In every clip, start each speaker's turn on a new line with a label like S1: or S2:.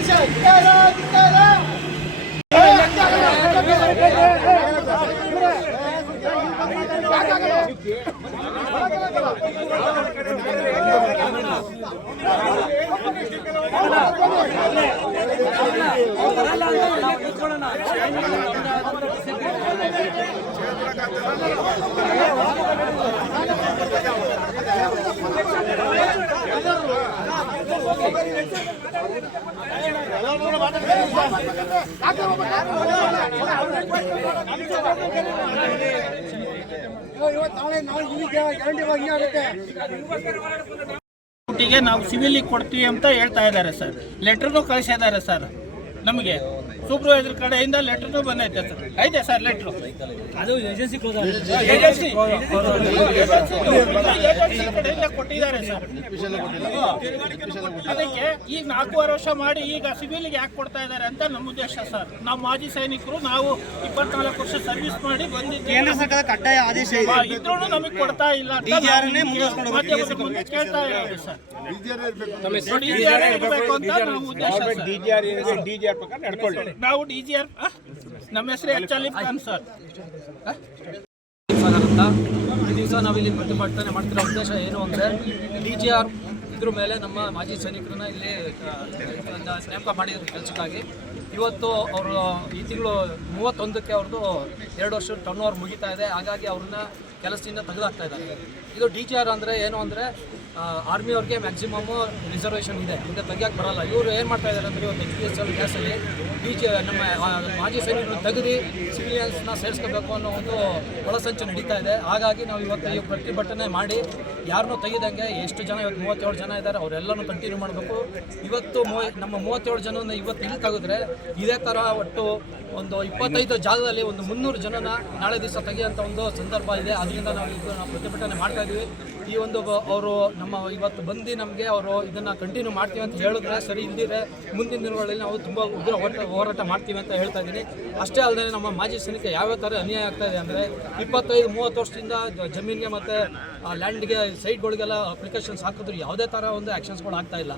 S1: కూర్చోండి ನಾವು ಸಿವಿಲಿಗೆ ಕೊಡ್ತೀವಿ ಅಂತ ಹೇಳ್ತಾ ಇದ್ದಾರೆ ಸರ್ ಲೆಟ್ರನ್ನು ಕಳಿಸಿದ್ದಾರೆ ಸರ್ ನಮಗೆ ಸೂಪರ್ವೈಸರ್ ಕಡೆಯಿಂದ ಲೆಟರ್ ಬಂದೈತೆ ಸರ್. ಐತೆ ಸರ್ ಲೆಟ್ರು
S2: ಅದು ಏಜೆನ್ಸಿ ಕ್ಲೋಸ್
S1: ಏಜೆನ್ಸಿ ಕಡೆಯಿಂದ ಕೊಟ್ಟಿದ್ದಾರೆ ಸರ್. ಅದಕ್ಕೆ ಈಗ ನಾಲ್ಕೂವರೆ ವರ್ಷ ಮಾಡಿ ಈಗ ಸಿವಿಲ್ಗೆ ಯಾಕೆ ಕೊಡ್ತಾ ಇದ್ದಾರೆ ಅಂತ ನಮ್ಮ ಉದ್ದೇಶ ಸರ್. ನಾವು ಮಾಜಿ ಸೈನಿಕರು ನಾವು ಇಪ್ಪತ್ನಾಲ್ಕು ವರ್ಷ ಸರ್ವಿಸ್ ಮಾಡಿ ಬಂದಿದ್ದೀವಿ.
S2: ಕೇಂದ್ರ ಸರ್ಕಾರ ಕಡ್ಡಾಯ ಆದೇಶ ಇದೆ.
S1: ಇದ್ರೂ ನಮಗೆ ಕೊಡ್ತಾ ಇಲ್ಲ ಕೇಳ್ತಾ ಇರೋದು ಸರ್. ಡಿಜಿಆರ್ ಇರ್ಬೇಕು. ಅಂತ ನಮ್ಮ ಉದ್ದೇಶ
S3: ಡಿಜಿಆರ್ ಪ್ರಕಾರ ನಡ್ಕೊಳ್ಳಿ
S1: ನಾವು ಡಿ ಜಿ ಆರ್ ನಮ್ಮ ಹೆಸರು ಎಚ್ ಅಲಿ ಖಾನ್ ಸರ್
S4: ಅಂತ ಈ ದಿವಸ ನಾವಿಲ್ಲಿ ಪ್ರತಿಭಟನೆ ಮಾಡ್ತಿರೋ ಉದ್ದೇಶ ಏನು ಅಂದರೆ ಡಿ ಜಿ ಆರ್ ಇದ್ರ ಮೇಲೆ ನಮ್ಮ ಮಾಜಿ ಸೈನಿಕರನ್ನ ಇಲ್ಲಿ ನೇಮಕ ಮಾಡಿದ್ರು ಕೆಲಸಕ್ಕಾಗಿ ಇವತ್ತು ಅವರು ಈ ತಿಂಗಳು ಮೂವತ್ತೊಂದಕ್ಕೆ ಅವ್ರದ್ದು ಎರಡು ವರ್ಷ ಟರ್ನ್ ಓವರ್ ಮುಗಿತಾ ಇದೆ. ಹಾಗಾಗಿ ಅವ್ರನ್ನ ಕೆಲಸದಿಂದ ತೆಗೆದಾಗ್ತಾ ಇದ್ದಾರೆ. ಇದು ಡಿ ಜಿ ಆರ್ ಅಂದರೆ ಏನು ಅಂದರೆ ಆರ್ಮಿಯವ್ರಿಗೆ ಮ್ಯಾಕ್ಸಿಮಮ್ ರಿಸರ್ವೇಷನ್ ಇದೆ. ಹಿಂದೆ ತೆಗಿಯಕ್ಕೆ ಬರಲ್ಲ. ಇವರು ಏನು ಮಾಡ್ತಾ ಇದ್ದಾರೆ ಅಂದರೆ ಇವತ್ತು ಎಚ್ ಪಿ ಎಸ್ ಎಲ್ ಗ್ಯಾಸಲ್ಲಿ ಡಿ ಜಿ ನಮ್ಮ ಮಾಜಿ ಸೈನಿಕರು ತೆಗೆದು ಸಿವಿಲಿಯನ್ಸ್ನ ಸೇರಿಸ್ಕೋಬೇಕು ಅನ್ನೋ ಒಂದು ಒಳಸಂಚು ನಡೀತಾ ಇದೆ. ಹಾಗಾಗಿ ನಾವು ಇವತ್ತು ಈ ಪ್ರತಿಭಟನೆ ಮಾಡಿ ಯಾರನ್ನೂ ತೆಗೆದಂಗೆ ಎಷ್ಟು ಜನ ಇವತ್ತು ಮೂವತ್ತೇಳು ಜನ ಇದ್ದಾರೆ, ಅವರೆಲ್ಲನೂ ಕಂಟಿನ್ಯೂ ಮಾಡಬೇಕು. ಇವತ್ತು ನಮ್ಮ ಮೂವತ್ತೇಳು ಜನನ ಇವತ್ತು ಇಲ್ಲಿ ತೆಗೆದ್ರೆ ಇದೇ ಥರ ಒಟ್ಟು ಒಂದು ಇಪ್ಪತ್ತೈದು ಜಾಗದಲ್ಲಿ ಒಂದು ಮುನ್ನೂರು ಜನನ ನಾಳೆ ದಿವಸ ತೆಗೆಯುವಂಥ ಒಂದು ಸಂದರ್ಭ ಇದೆ. ಅದರಿಂದ ನಾವು ನಾವು ಪ್ರತಿಭಟನೆ ಮಾಡ್ತಾ ಇದ್ದೀವಿ ಈ ಒಂದು ಅವರು ನಮ್ಮ ಇವತ್ತು ಬಂದು ನಮಗೆ ಅವರು ಇದನ್ನು ಕಂಟಿನ್ಯೂ ಮಾಡ್ತೀವಿ ಅಂತ ಹೇಳಿದ್ರೆ ಸರಿ ಇಲ್ದಿರೆ ಮುಂದಿನ ದಿನಗಳಲ್ಲಿ ನಾವು ತುಂಬ ಉಗ್ರ ಹೋರಾಟ ಹೋರಾಟ ಮಾಡ್ತೀವಿ ಅಂತ ಹೇಳ್ತಾ ಇದ್ದೀನಿ. ಅಷ್ಟೇ ಅಲ್ಲದೆ ನಮ್ಮ ಮಾಜಿ ಸೈನಿಕ ಯಾವ್ಯಾವ ಥರ ಅನ್ಯಾಯ ಆಗ್ತಾ ಇದೆ ಅಂದರೆ ಇಪ್ಪತ್ತೈದು, ಮೂವತ್ತು ವರ್ಷದಿಂದ ಜಮೀನಿಗೆ ಮತ್ತು ಲ್ಯಾಂಡ್ಗೆ ಸೈಟ್ಗಳಿಗೆಲ್ಲ ಅಪ್ಲಿಕೇಶನ್ಸ್ ಹಾಕಿದ್ರು, ಯಾವುದೇ ಥರ ಒಂದು ಆ್ಯಕ್ಷನ್ಸ್ಗಳು ಆಗ್ತಾ ಇಲ್ಲ.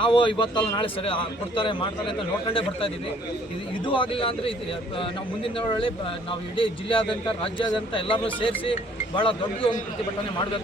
S4: ನಾವು ಇವತ್ತಲ್ಲ ನಾಳೆ ಸರಿ ಕೊಡ್ತಾರೆ, ಮಾಡ್ತಾರೆ ಅಂತ ನೋಡ್ಕೊಂಡೇ ಬರ್ತಾ ಇದ್ದೀವಿ ಇದು ಇದು ಆಗಲಿಲ್ಲ ಅಂದರೆ ಇದು ನಾವು ಮುಂದಿನ ದಿನಗಳಲ್ಲಿ ನಾವು ಇಡೀ ಜಿಲ್ಲೆಯಾದ್ಯಂತ ರಾಜ್ಯಾದ್ಯಂತ ಎಲ್ಲರೂ ಸೇರಿಸಿ ಭಾಳ ದೊಡ್ಡ ಒಂದು ಪ್ರತಿಭಟನೆ ಮಾಡಬೇಕು.